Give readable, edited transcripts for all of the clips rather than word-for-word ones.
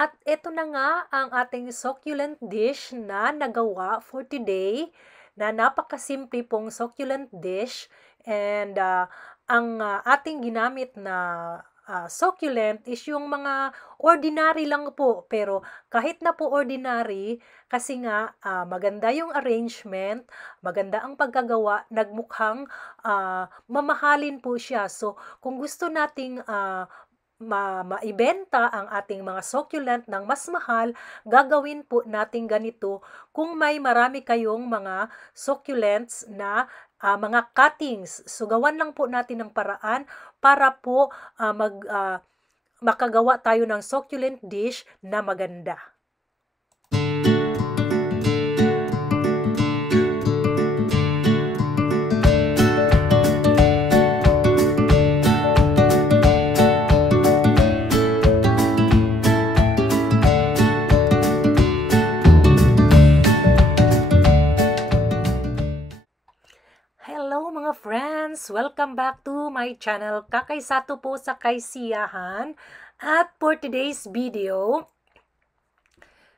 At eto na nga ang ating succulent dish na nagawa for today, na napakasimple pong succulent dish. And ang ating ginamit na succulent is yung mga ordinary lang po. Pero kahit na po ordinary, kasi nga maganda yung arrangement, maganda ang pagkagawa, nagmukhang mamahalin po siya. So kung gusto nating maibenta ang ating mga succulent ng mas mahal, gagawin po natin ganito kung may marami kayong mga succulents na mga cuttings. So gawan lang po natin ng paraan para po makagawa tayo ng succulent dish na maganda. Hello mga friends! Welcome back to my channel. Kakaysato po sa Kaysiyahan. At for today's video,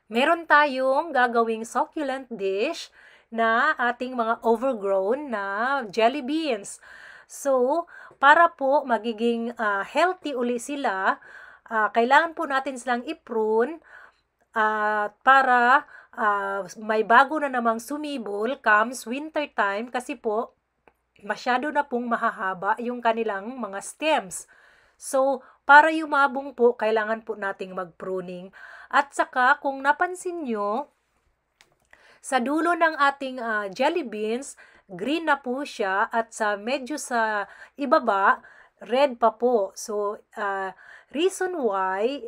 meron tayong gagawing succulent dish na ating mga overgrown na jelly beans. So, para po magiging healthy uli sila, kailangan po natin silang i-prune para may bago na namang sumibol comes winter time, kasi po masyado na pong mahahaba yung kanilang mga stems. So, para yumabong po, kailangan po nating mag-pruning. At saka, kung napansin nyo, sa dulo ng ating jelly beans, green na po siya, at sa medyo sa ibaba, red pa po. So, reason why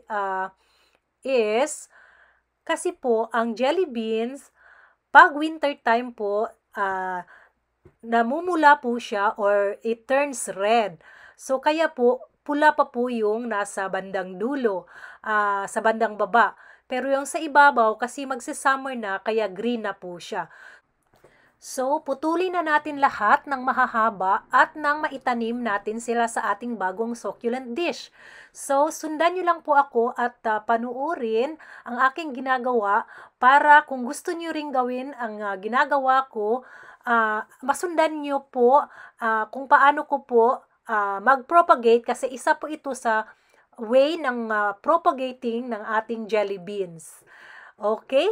is kasi po ang jelly beans, pag winter time po, namumula po siya or it turns red. So kaya po pula pa po yung nasa bandang dulo, sa bandang baba. Pero yung sa ibabaw, kasi magsi-summer na, kaya green na po siya. So, putulin na natin lahat ng mahahaba at nang maitanim natin sila sa ating bagong succulent dish. So, sundan nyo lang po ako at panuorin ang aking ginagawa para kung gusto nyo ring gawin ang ginagawa ko, masundan nyo po kung paano ko po mag-propagate, kasi isa po ito sa way ng propagating ng ating jelly beans. Okay?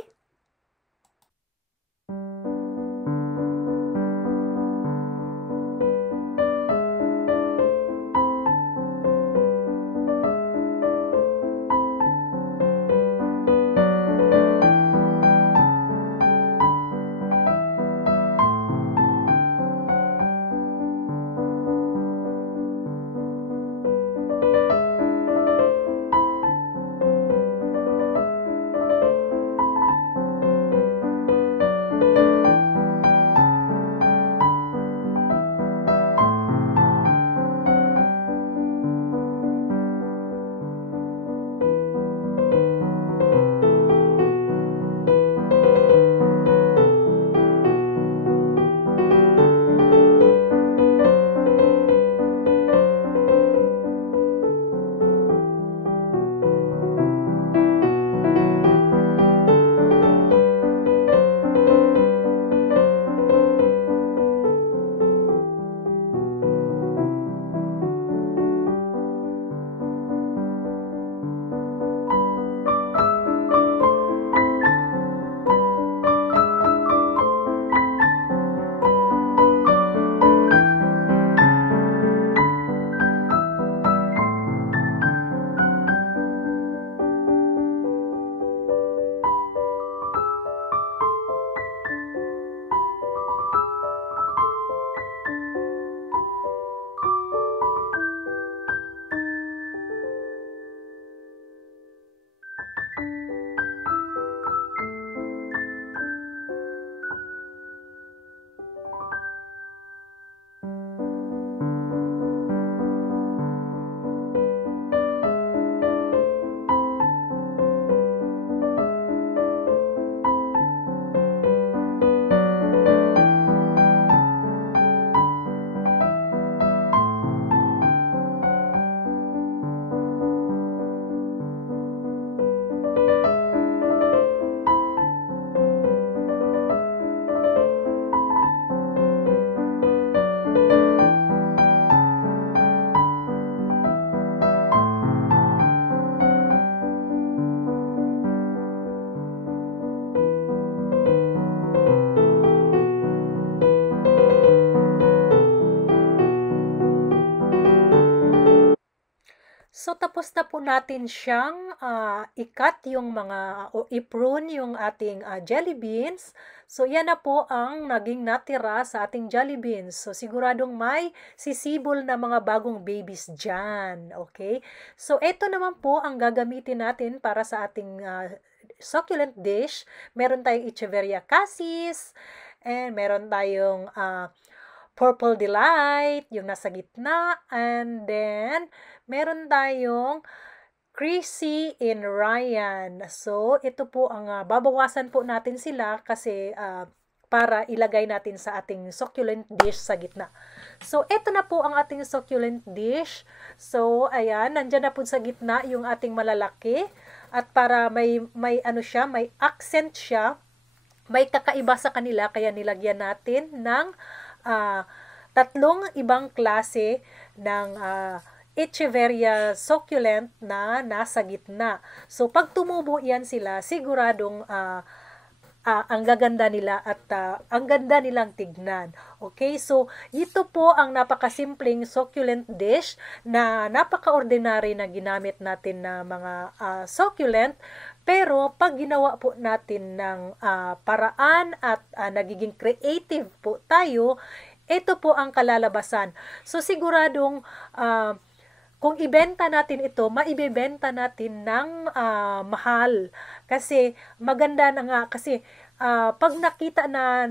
So, tapos na po natin siyang i-cut yung mga, o i-prune yung ating jelly beans. So, yan na po ang naging natira sa ating jelly beans. So, siguradong may sisibol na mga bagong babies dyan. Okay? So, ito naman po ang gagamitin natin para sa ating succulent dish. Meron tayong Echeveria cassis, and meron tayong Purple Delight, yung nasa gitna, and then meron tayong Chrissy in Ryan. So, ito po ang babawasan po natin sila kasi para ilagay natin sa ating succulent dish sa gitna. So, ito na po ang ating succulent dish. So, ayan, nandyan na po sa gitna yung ating malalaki. At para may ano siya, may accent siya, may kakaiba sa kanila, kaya nilagyan natin ng tatlong ibang klase ng Echeveria succulent na nasa gitna. So, pag tumubo yan sila, siguradong ang gaganda nila at ang ganda nilang tignan. Okay, so ito po ang napakasimpleng succulent dish na napaka-ordinary na ginamit natin na mga succulent, pero pag ginawa po natin ng paraan at nagiging creative po tayo, ito po ang kalalabasan. So siguradong kung ibenta natin ito, maibebenta natin ng mahal. Kasi maganda na nga, kasi pag nakita na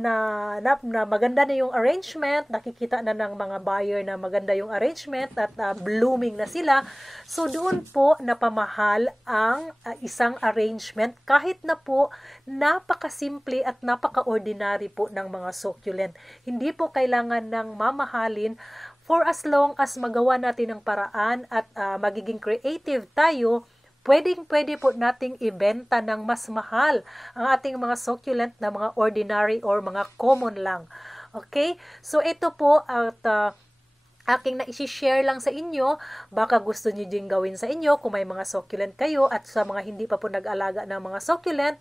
maganda na yung arrangement, nakikita na ng mga buyer na maganda yung arrangement at blooming na sila, so doon po napamahal ang isang arrangement kahit na po napakasimple at napaka-ordinary po ng mga succulent. Hindi po kailangan ng mamahalin, for as long as magawa natin ng paraan at magiging creative tayo, pwedeng-pwede po nating ibenta ng mas mahal ang ating mga succulent na mga ordinary or mga common lang. Okay? So, ito po at aking na-share lang sa inyo. Baka gusto nyo din gawin sa inyo kung may mga succulent kayo, at sa mga hindi pa po nag-alaga ng mga succulent,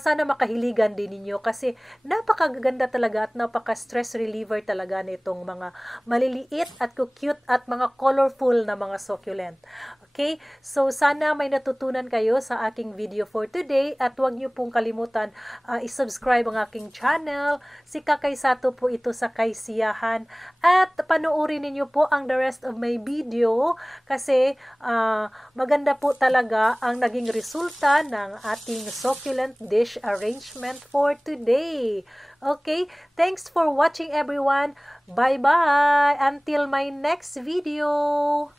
sana makahiligan din ninyo kasi napakaganda talaga at napaka-stress reliever talaga nitong mga maliliit at cute at mga colorful na mga succulent. Okay? So, sana may natutunan kayo sa aking video for today, at huwag nyo pong kalimutan i-subscribe ang aking channel. Si Kakay Sato po ito sa Kaysiyahan, at panoorin ninyo po ang the rest of my video kasi maganda po talaga ang naging resulta ng ating succulent dish arrangement for today. Okay? Thanks for watching, everyone. Bye-bye! Until my next video!